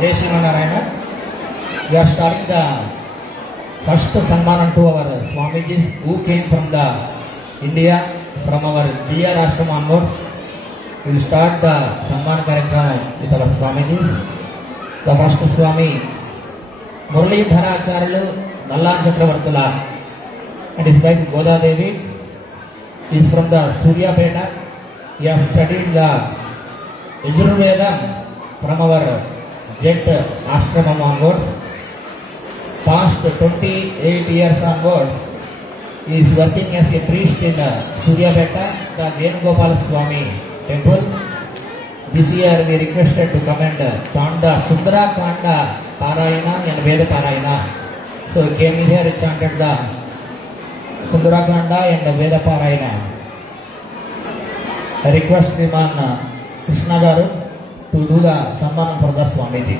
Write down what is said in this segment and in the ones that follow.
Jai Shrimanarayana. We are starting the first Sanmanam to our Swamijis who came from the India, from our GR Ashram onwards. We will start the Sanman Karyakram with our Swamijis. The first Swami Murali Dharacharyalu Nallan Chakravartula and his wife Goda Devi. He is from the Suryapeta. He has studied the Yajurvedam from our Jet Ashramam onwards. Past 28 years onwards, he is working as a priest in Suryapeta, the Venugopala Swami temple. This year we requested to come and chant the Sundara Kanda Parayana and Veda Parayana. So he came here and chanted the Sundara Kanda and Veda Parayana. I request Sriman Krishna Garu to do the Sammanam for the Swamiji.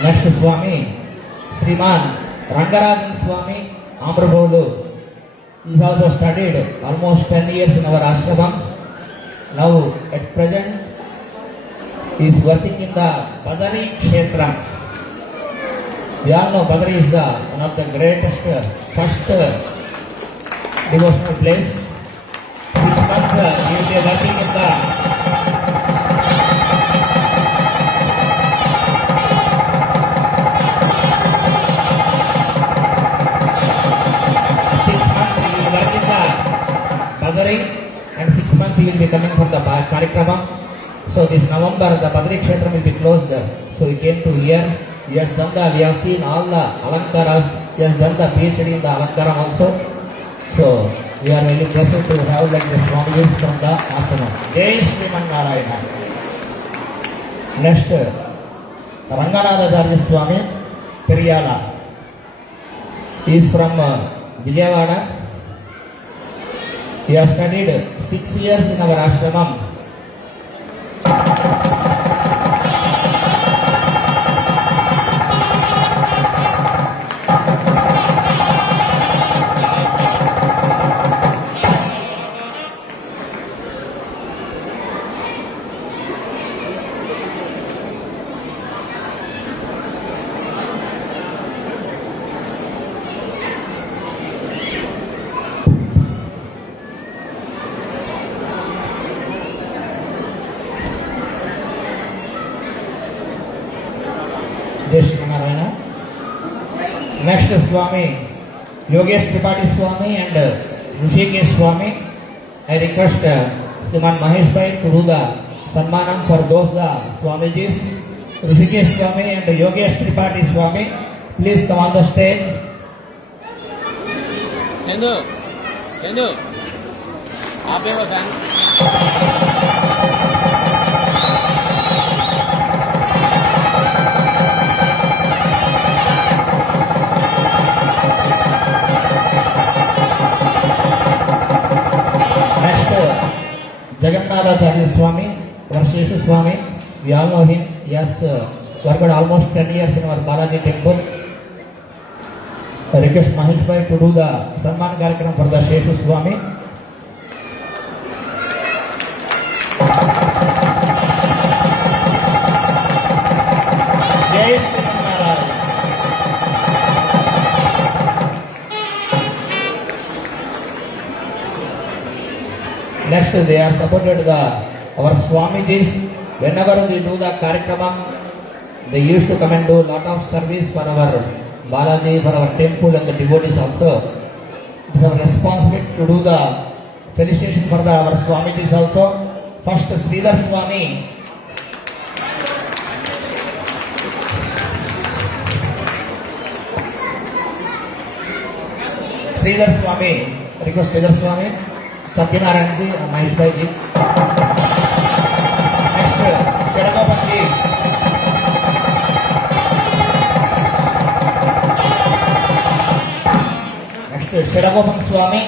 Next Swami, Sriman Rangarajan Swami Amrabolu. He has also studied almost 10 years in our ashramam. Now at present he is working in the Badari Kshetram. We all know Badari is one of the greatest first devotional place. 6 months he will be working in the and 6 months he will be coming from the Karikrama. So this November the Badari Kshetram will be closed. So he came to here. He has done we have seen all the Alankaras. He has done the PhD in the Alankaram also. So we are very blessed to have like the Swamijis from the ashram. Jai Shrimanarayana. Next, Ranganatacharya Swami Periyala. He is from Vijayawada. He has studied 6 years in our ashramam. Jai Shrimanarayana. Next Swami Yogesh Tripathi Swami and Rishikesh Swami. I request Sriman Mahesh Bhai to do the Sanmanam for those Swamijis. Rishikesh Swami and Yogesh Tripathi Swami, please come on the stage. Hindu, आप एक Jagannatacharya Swami, Varsheshu Swami, we all know him. He has worked almost 10 years in our Balaji temple. I request Mahesh Bhai to do the Sanman Karyakram for the Sheshu Swami. Jai Shrimanarayana. Next, they are supported the our Swamijis, whenever we do the Karikramam, they used to come and do lot of service for our Balaji, for our temple and the devotees also. It is our responsibility to do the felicitation for our Swamijis also. First, Sridhar Swami. Sridhar Swami, request Sridhar Swami, Satyanarayan ji, Mahesh Bhai ji. Next, Shadagopan ji. Next, Shadagopan Swami.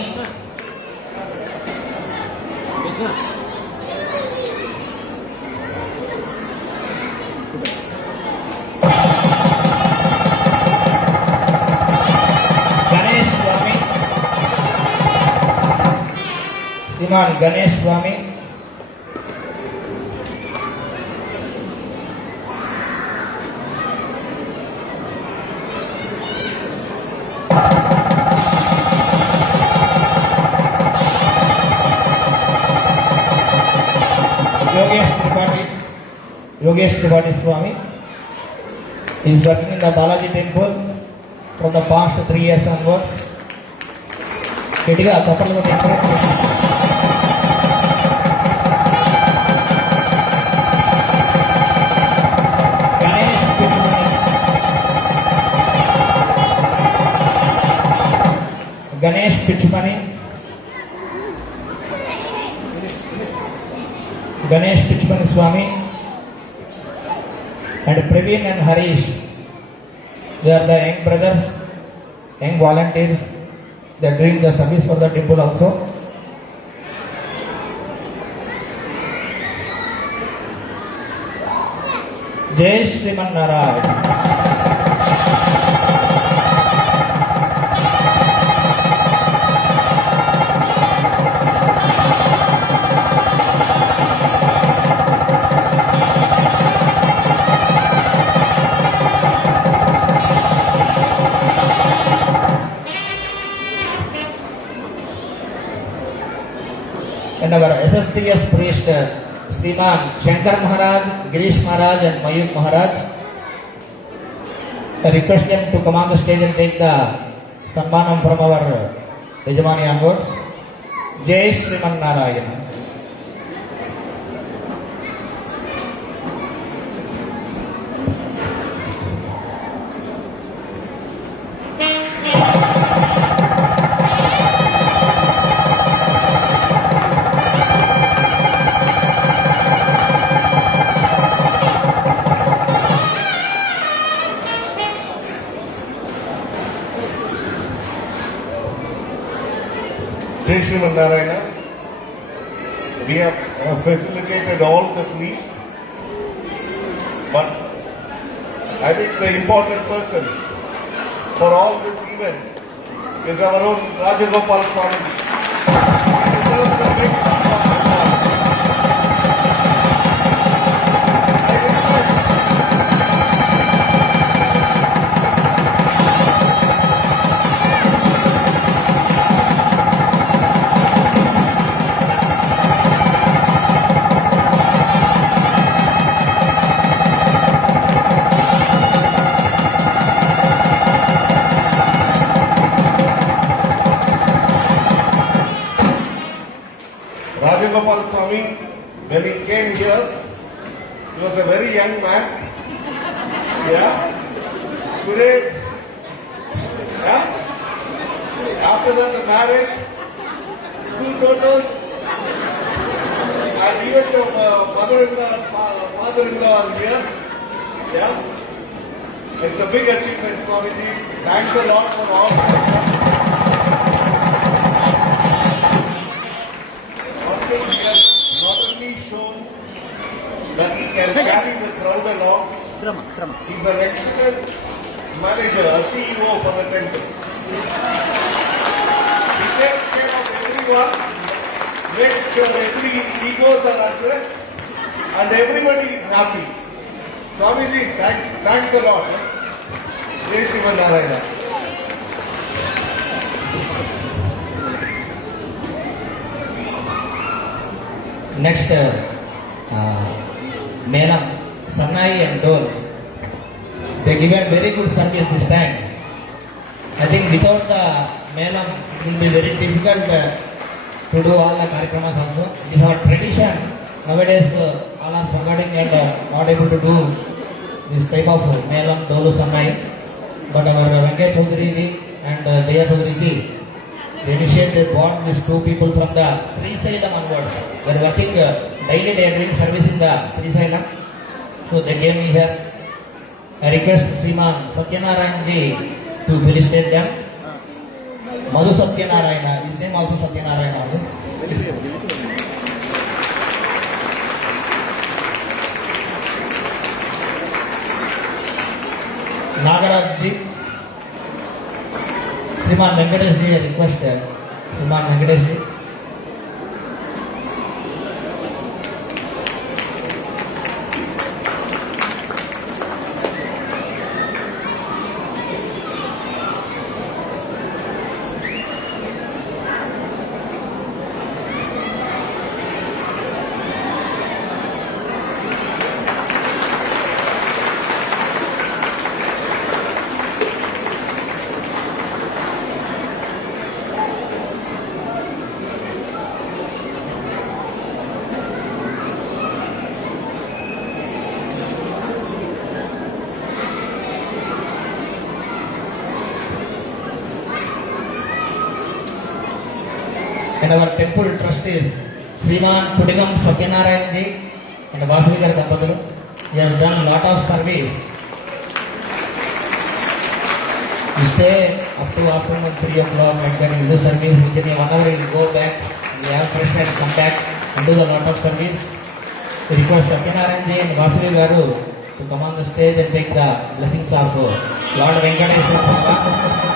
Ganesh Swami. Sriman Ganesh Swami. Yogesh Tripathi Swami is working in the Balaji temple from the past 3 years onwards. గట్టిగా చప్పట్లు కొట్టి encourage చేయండి. Ganesh Pitchumani. Ganesh Pitchumani. Ganesh Pichmani Swami and Praveen and Harish, they are the young brothers, young volunteers. They are doing the service for the temple also. Jai Shriman Narayan. And our SSTS priest, Sriman Shankar Maharaj, Girish Maharaj and Mayur Maharaj, I request them to come on the stage and take the Sambanam from our Yajamani onwards. Jai Shriman Narayana. Jai Shriman Narayana, we have facilitated all the three, but I think the important person for all this event is our own Rajagopal Swami. He deserves a big round of applause. I request Rajagopal Swami, when he came here, he was a very young man. Yeah. Today, yeah. After that, the marriage, 2 daughters, and even your mother-in-law and father-in-law are here. Yeah. It's a big achievement, Swamiji. Thanks a lot for all that. He has not only shown that he can carry the crowd along, he's an excellent manager, a CEO for the temple. He takes care of everyone, makes sure every egos are addressed, and everybody is happy. Swamiji, thanks a lot. Jai Shriman Narayana. Next, Melam, Sannai and Dole. They given very good service this time. I think without the Melam, it will be very difficult to do all the Karikramas also. It is our tradition. Nowadays, all are forgetting and not able to do this type of Melam, Dolu, Sannai. But our Venkaya Chaudhary ji and Jaya Chaudhary ji, they initiated brought these two people from the Sri Sailam onwards. They are working daily, they are doing service in the Sri Sailam. So they came here. I request Sriman Satyanarayan ji to felicitate them. Madhu Satyanarayana, his name also Satyanarayana. Nagaraj ji, Sriman Venkatesh ji, I request Sriman Venkatesh ji. And our temple trustees, Sriman Pudigam Satyanarayan ji and Vasavi Garu Dampatulu. He has done a lot of service. We stay up to afternoon 3 o'clock and then do service. Within 1 hour we go back, we have fresh and come back and do a lot of service. We request Satyanarayan ji and Vasavi Garu to come on the stage and take the blessings of Lord Venkateswara.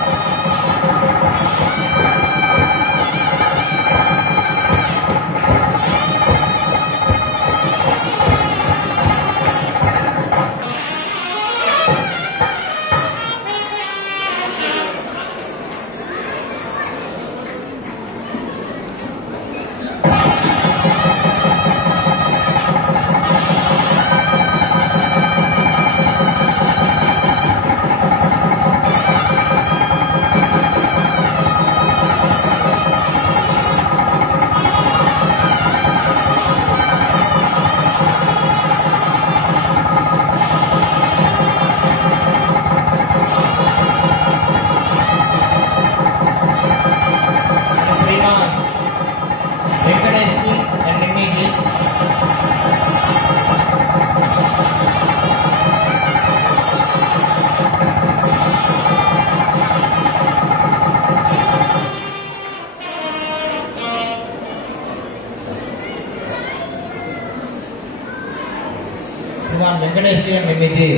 Sriman Venkatesh and Mimiji,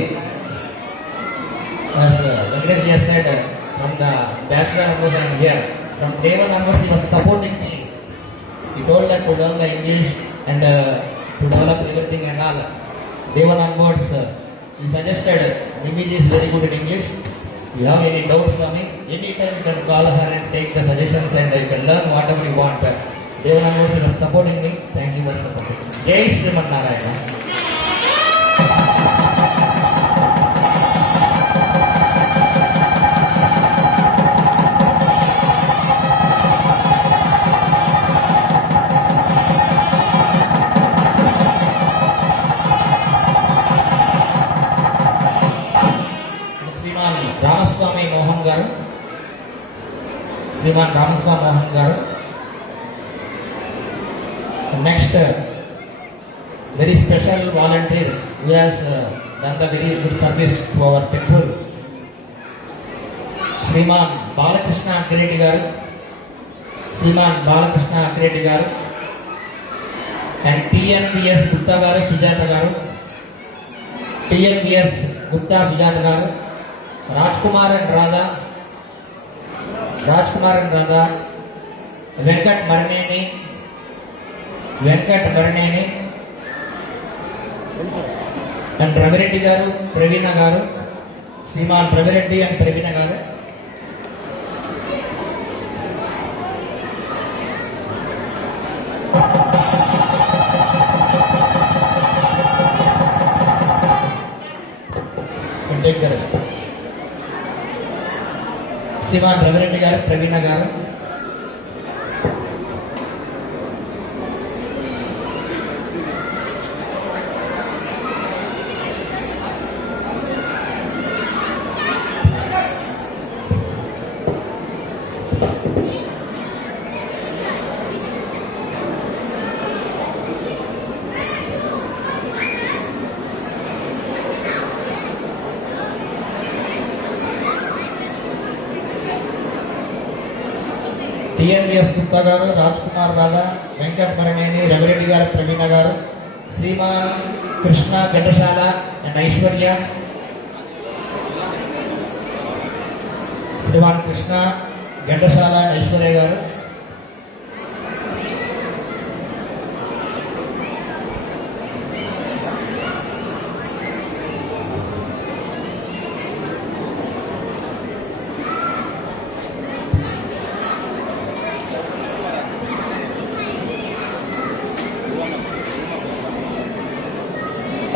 as Venkatesh just said, from the bachelor onwards I am here. From day one onwards he was supporting me. He told that to learn the English and to develop everything and all. Day one onwards he suggested Mimiji is very good in English. You have any doubts for me? Anytime you can call her and take the suggestions and you can learn whatever you want. Day one onwards he was supporting me. Thank you for supporting me. Jai Sriman Narayana. Ramaswamy Mohan Garu, Sriman Ramaswamy Mohan Garu. Next, very special volunteers who has done the very good service to our temple. Sriman Balakrishna Akireti Garu, Sriman Balakrishna Akireti Garu, and TNVS Gupta Garu Sujata Garu, TNVS Gupta Sujata Garu. Rajkumar and Radha, Venkat Maraneni, and Pravireddy Garu, Pravina Garu, Sriman Pravireddy and Pravina Garu. Take the rest. Shriman Ravireddy garu, Praveena గారు. టిఎన్విఎస్ గుప్తా గారు, రాజ్ కుమార్ రాధా, వెంకట్ మరణేని, రవిరెడ్డి గారు, ప్రవీణ గారు, Shriman Krishna Ghantasala and Aishwarya. Shriman Krishna Ghantasala Aishwarya గారు.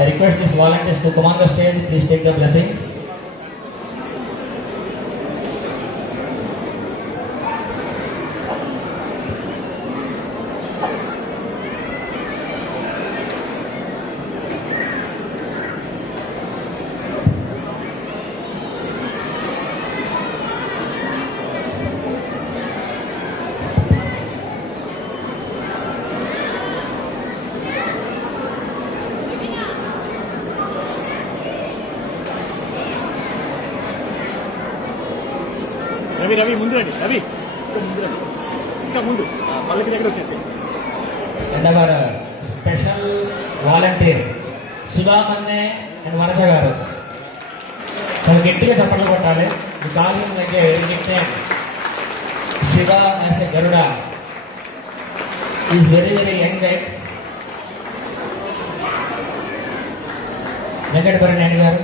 I request these volunteers to come on the stage. Please take the blessings. Ravi Ravi ముందు రండి, రవి ఇంకా ముందు రండి, ఇంకా ముందు పల్లకి దగ్గర వచ్చేసి. And our special volunteer Sudhamanne and Vanaja garu. చాలా గట్టిగా చప్పట్లు కొట్టాలి. ఈ కాలం దగ్గర nickname Shiva as a Garuda. Is very very young guy. Venkatapari Naidu garu.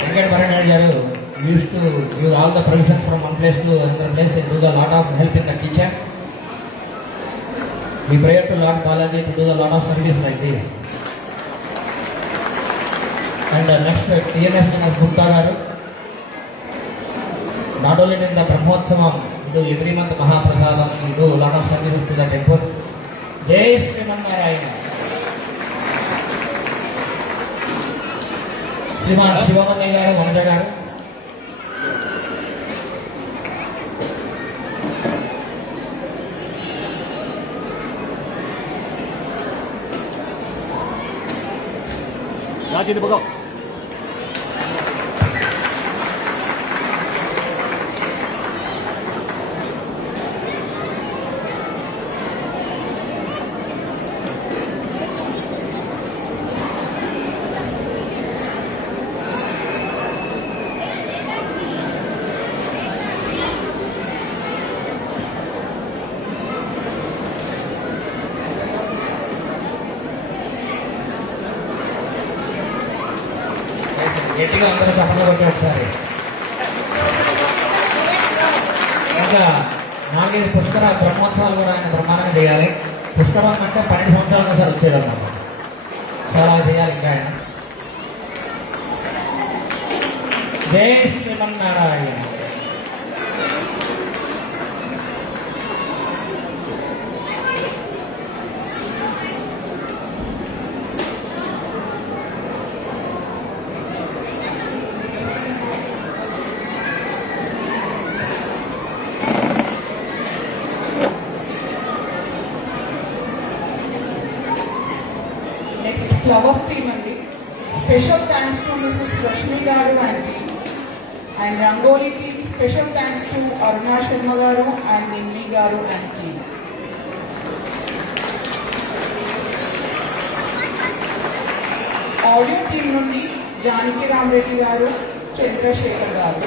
Venkata Maranayana garu used to use all the provisions from one place to another place and do the lot of help in the kitchen. We pray to Lord Balaji to do a lot of service like this. And next TNS Gupta garu, not only in the Brahmotsavam, we do every month Mahaprasadam, we do a lot of services to the temple. Jai Sri Narayana. Shriman Sivamani గారు, వనజ గారు. రాజేంద్ర భగవ్ గట్టిగా అందరూ చప్పట్లు కొట్టి ఒకసారి. ఇంకా 4-5 పుష్కర బ్రహ్మోత్సవాలు కూడా ఆయన బ్రహ్మాండంగా చేయాలి. పుష్కరం అంటే 12 సంవత్సరాలు సార్ వచ్చేదన్నమాట. చాలా చేయాలి ఇంకా ఆయన. జై శ్రీమన్నారాయణ. నెక్స్ట్ ఫ్లవర్స్ టీమ్ అండి. Special thanks to Mrs Rashmi garu and team. And rangoli team special thanks to Aruna Sharma garu and Nimmi గారు అండ్ టీమ్. ఆడియో టీం నుండి జానకి రామరెడ్డి గారు, చంద్రశేఖర్ గారు.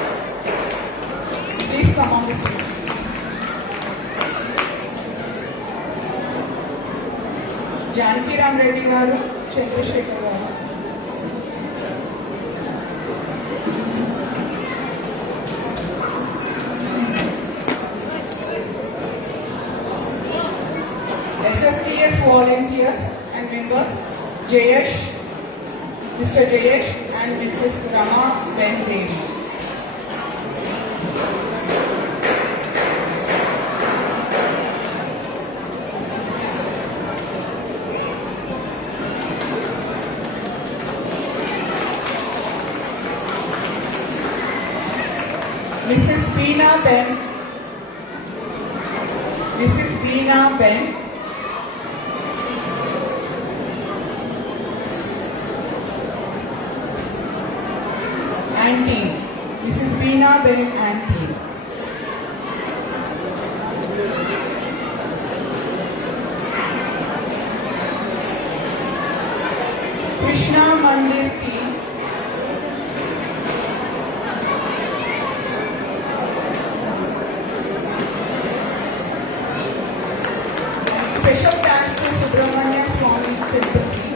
Please come on the stage. Janaki Rama Reddy గారు, చంద్రశేఖర్ గారు. SSDS volunteers and members, Jayesh, Mr. Jayesh and Mrs. Rama Ben Devi. Mrs. Beena Ben, Mrs. Beena Ben, and team. Mrs. Beena Ben and team. Krishna Mandir team. Special thanks to Subramania Swami Temple team.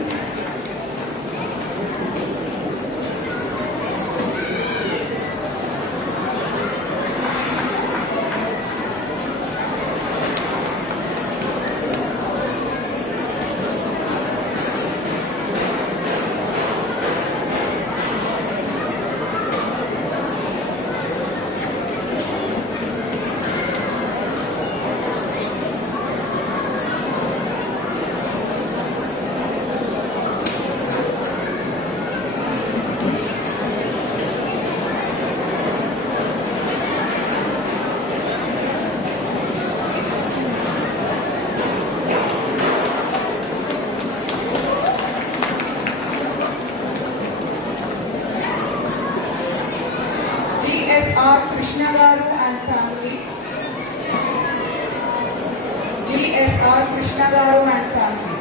GSR Krishna Garu and family. GSR Krishna Garu and family.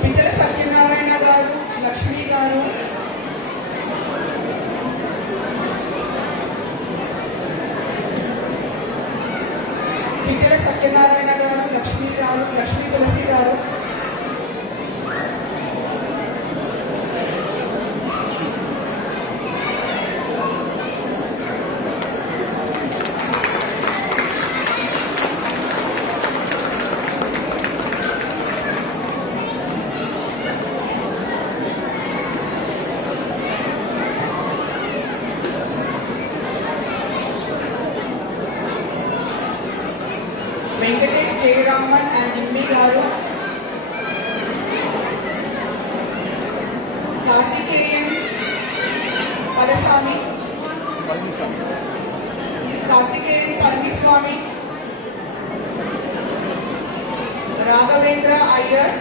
పిట్టల సత్యనారాయణ గారు, లక్ష్మి గారు. పిట్టల సత్యనారాయణ గారు, లక్ష్మి గారు, లక్ష్మీ తులసి గారు. Venkatesh Jayaraman and Nimmi garu. Karthikeyan Palaswamy, Karthikeyan Palaniswami, Raghavendra Iyer,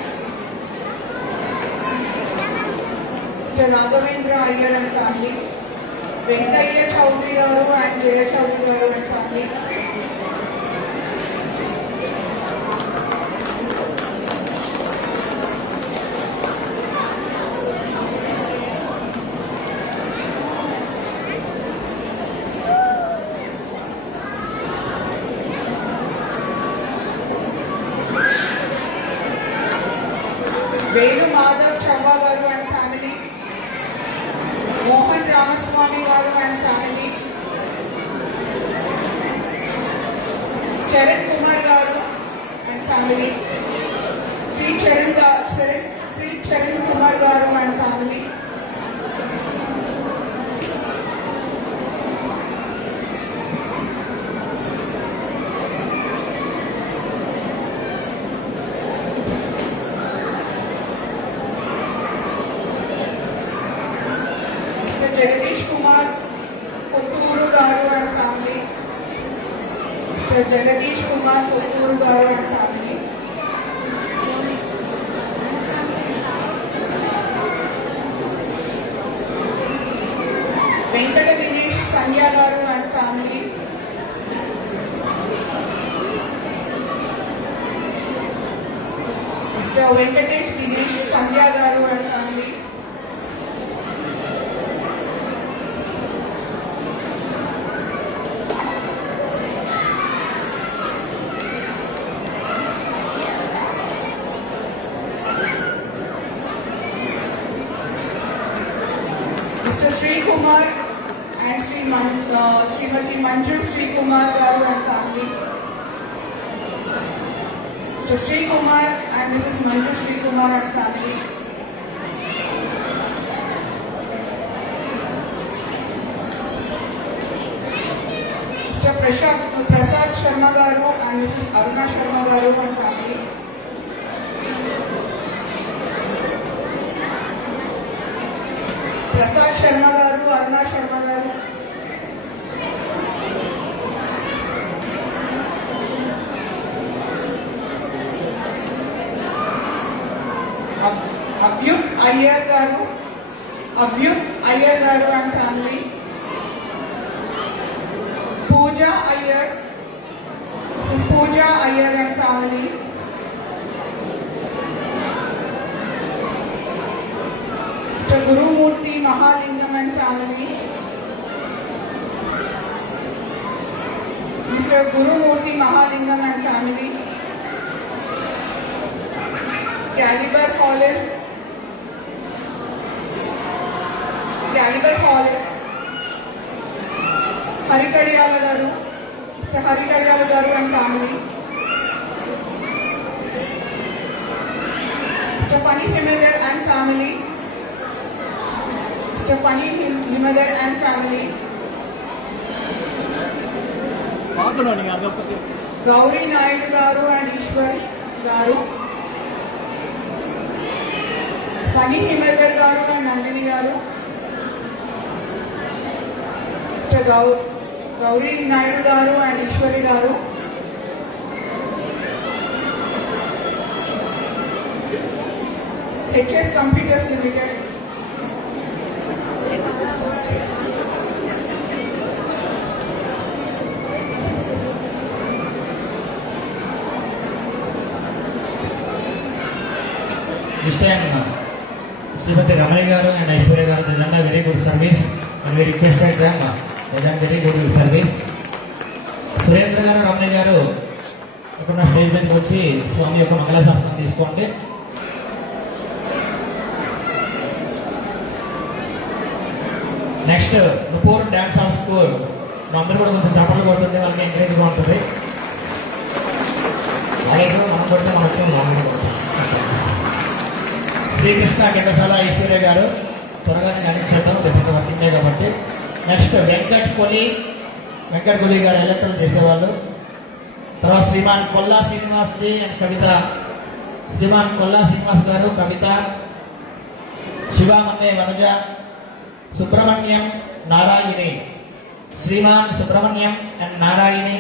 Mr Raghavendra Iyer and family, Venkaiah Chowdary garu and Jaya Chowdary garu and family, Venu Madhav Chavva garu and family, Mohan Ramaswamy గారు and family, Charan Kumar గారు and family, Shri Charan Kumar గారు and family, Mr. Jagadish Mr. Venkatesh Dinesh Sandhya Garu and family. Mr. Sri Kumar and Srimati Manju Sri Kumar Garu and family. Mr. Sri Kumar and Mrs. Manju Sri Kumar and family. Mr. Prasad Sharma Garu and Mrs. Aruna Sharma Garu and family. Prasad Sharma Garu, Aruna Sharma Garu. Abhyut Iyer Garu and family. Pooja Iyer, Mrs. Pooja Iyer and family. Mr. Guru Murthy Mahalingam and family. Mr. Guru Murthy Mahalingam and family. Caliber College. Hari Kadiyala Garu. Mr. Hari Kadiyala Garu and family. Mr. Pani Himadar and family. Mr. Pani Himadar and family. పాడుతున్నావు నీకు అదొకటి. Gauri Naidu Garu and Ishwari Garu. Pani Himadar Garu and Nandini Garu. Mr. Gauri Naidu Garu and Ishwari Garu. HS Computers Limited. This time, Srimati Ramani Garu and Aishwarya Garu, they done a very good service and we requested them, they done very good service. Surendra గారు రమణి గారు ఇక్కడ stage మీదకి వచ్చి స్వామి యొక్క మంగళశాసనం తీసుకోండి. Next Nupur dance of school, అందరూ కూడా కొంచెం చప్పట్లు కొడుతుంటే వాళ్ళకి ఎంకరేజ్గా ఉంటుంది. అలాగే మనం కొడితే మనకి బాగుంటుంది. శ్రీకృష్ణ ఘంటసాల ఐశ్వర్య గారు త్వరగానే గణించేద్దాం, రేపు వర్కింగ్ డే కాబట్టి. నెక్స్ట్ వెంకట్ కొలి గారు ఎలక్ట్రల్ చేసేవాళ్ళు. తర్వాత శ్రీమాన్ కొల్లా శ్రీనివాస్ జీ అండ్ కవిత, శ్రీమాన్ కొల్లా శ్రీనివాస్ గారు, కవిత, శివామన్నే వనజ, సుబ్రహ్మణ్యం నారాయణి, శ్రీమాన్ సుబ్రహ్మణ్యం అండ్ నారాయణి,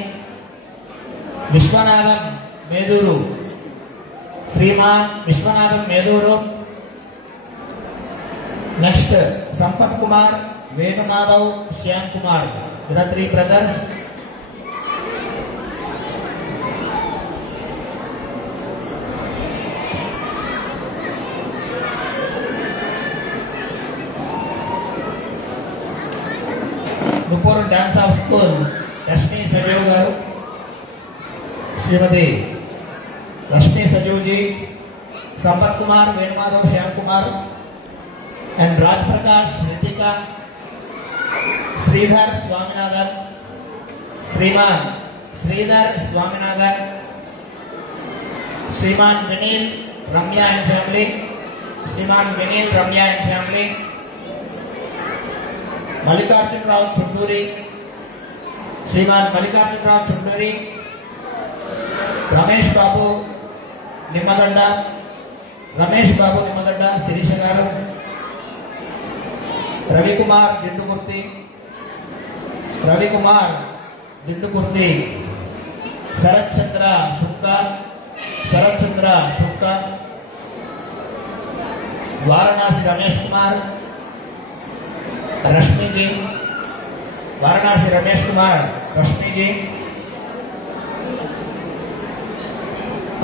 విశ్వనాథం మేదూరు, శ్రీమాన్ విశ్వనాథం మేదూరు. నెక్స్ట్ సంపత్ కుమార్, వేణుమాధవ్, శ్యామ్ కుమార్, ఇలా 3 brothers. Nupur dance of school Lakshmi Sajeev గారు, Shrimati Lakshmi Sajeev ji, Sampath Kumar, Venumadhav, Shyam Kumar and Raj Prakash, Ritika, Sridhar Swaminathan, Shriman Sridhar Swaminathan, Shriman Vineel Ramya and family, Shriman Vineel Ramya and family, Mallikarjunarao Chunduri, Shriman Mallikarjunarao Chunduri, Ramesh Babu Nimmagadda, Sirisha గారు, Ravikumar Dindukurthi, Sarath Chandra Shukka, Varanasi Ramesh Kumar, Rashmiji,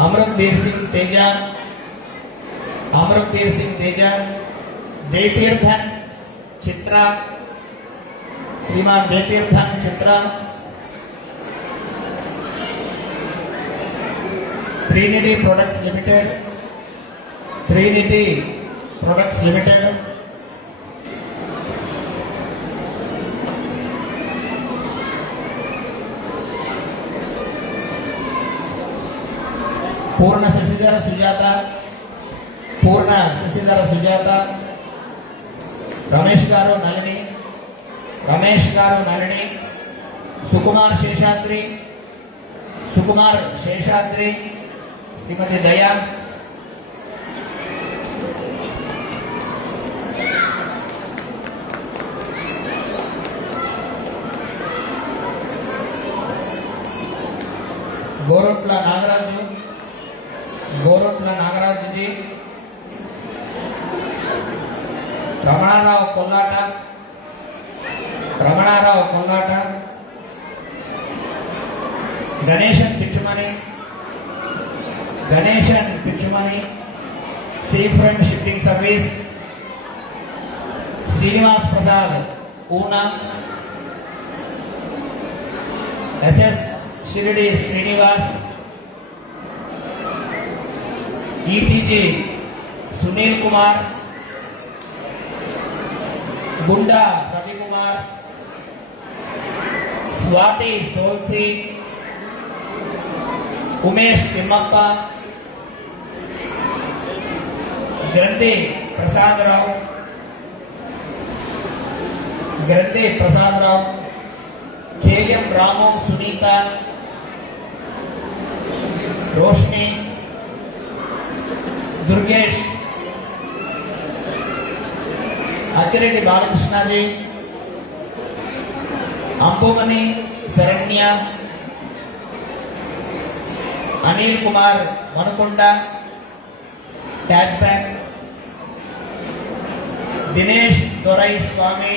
Amrit Bir Singh Teja, Amaruddin Singh Teja, Jayatirthan Chitra, Shriman Jayatirthan Chitra, Trinity Products Limited, Trinity Products Limited, पूर्ण शशिधर सुजाता, पूर्ण शशिधर सुजाता, रमेश गारू नलिनी, रमेश गारू नलिनी, सुकुमार शेषाद्री, सुकुमार शेषाद्री, श्रीमती दया, गोरट्ला नागराजु, गोरट्ला नागराजु जी, रमणाराव कोल्लाट, रमणाराव कोल्लाट, गणेशन पिचुमनी, गणेशन पिचुमनी, सी फ्रंट शिपिंग सर्विस, श्रीनिवास प्रसाद ऊना, एसएस शिरडी श्रीनिवास, ईटीजी सुनील कुमार, गुंडा रवि कुमार, स्वाति सोलसी, उमेश तिम्मप्पा, ग्रंथि प्रसाद राव, ग्रंथि प्रसाद राव, केएम रामू सुनीता, रोशनी, दुर्गेश, अक्किरेड्डी बालकृष्ण जी, अंबुमणि शरण्य, अनिल कुमार मनकुंडा, टैचबैक, Dinesh Dorai Swami,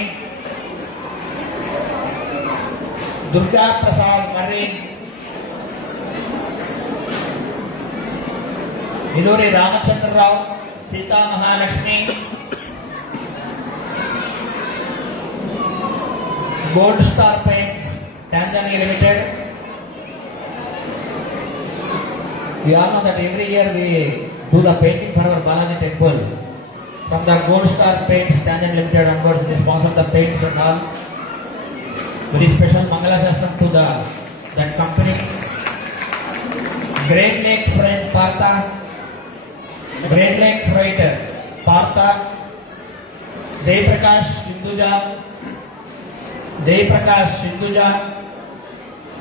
Durga Prasad Marri, Niluri Ramachandra Rao, Sita Mahalakshmi, gold star paints Tanzania Limited. We all know that every year we do the painting for our Balaji temple. From the Gold Star Paints Tanzania Limited onwards, they sponsor the paints and all. Very special Mangala Shastram to that company. Great Lake Freight Partha, Great Lake Freight Partha, Jaiprakash Sindhuja, Jaiprakash Sindhuja,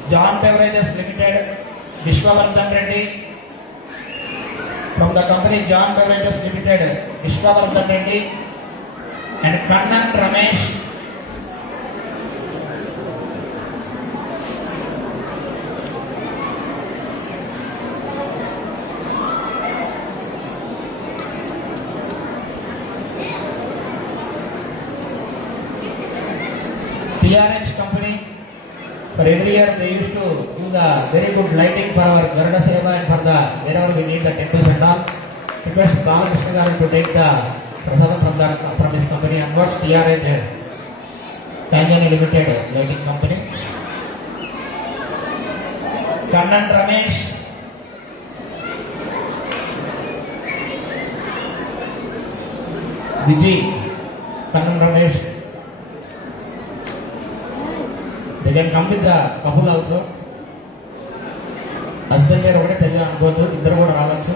John Beverages Limited, Vishwavardhan Reddy. From the company John Beverages Limited, Vishwavardhan Reddy and Kannan Ramesh. TRH company, for every year they used to do the very good lighting for our Garuda Seva and for the wherever we need the temples and all. Request Balakrishna Garu to take the prasadam from this company and watch TRH Tanzania Limited lighting company. Kannan Ramesh, Vijay, Kannan Ramesh. They can come with the couple also. Husband పేరు ఒకటే చదివా అనుకోవచ్చు, ఇద్దరు కూడా రావచ్చు.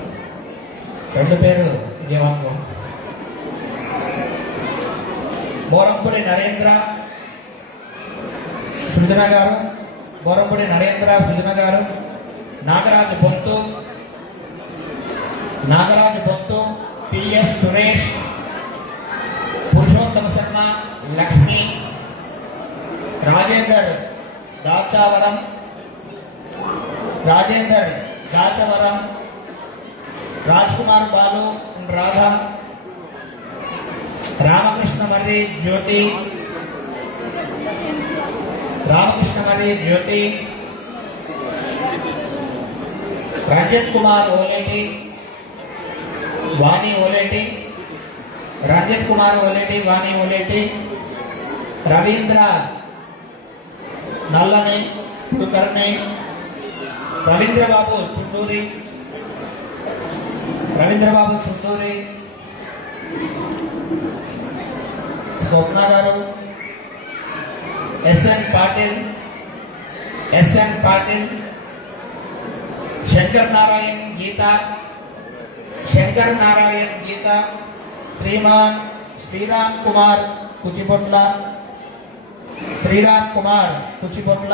రెండు పేరు ఇదేమనుకో. బోరంపూడి నరేంద్ర సృజన గారు, బోరంపూడి నరేంద్ర సృజన గారు, నాగరాజు బొంతు, పిఎస్ సురేష్, పురుషోత్తమ శర్మ, లక్ష్మి, రాజేందర్ దాచావరం, రాజ్ కుమార్ బాలు, రాధా, రామకృష్ణ మర్రి జ్యోతి, రజత్ కుమార్ ఓలేటి, వాణి ఓలేటి, రంజిత్ కుమార్ ఓలేటి, వాణి ఓలేటి, రవీంద్ర నల్లని కులకర్ణి, రవీంద్రబాబు చుండూరి, రవీంద్రబాబు చుండూరి, స్వప్న గారు, ఎస్ఎన్ పాటిల్, ఎస్ఎన్ పాటిల్, శంకర్ నారాయణ్ గీత, శంకర్ నారాయణ్ గీత, శ్రీమాన్ శ్రీరామ్ కుమార్ కుచిబొట్ల, శ్రీరామ్ కుమార్ కుచిబొట్ల,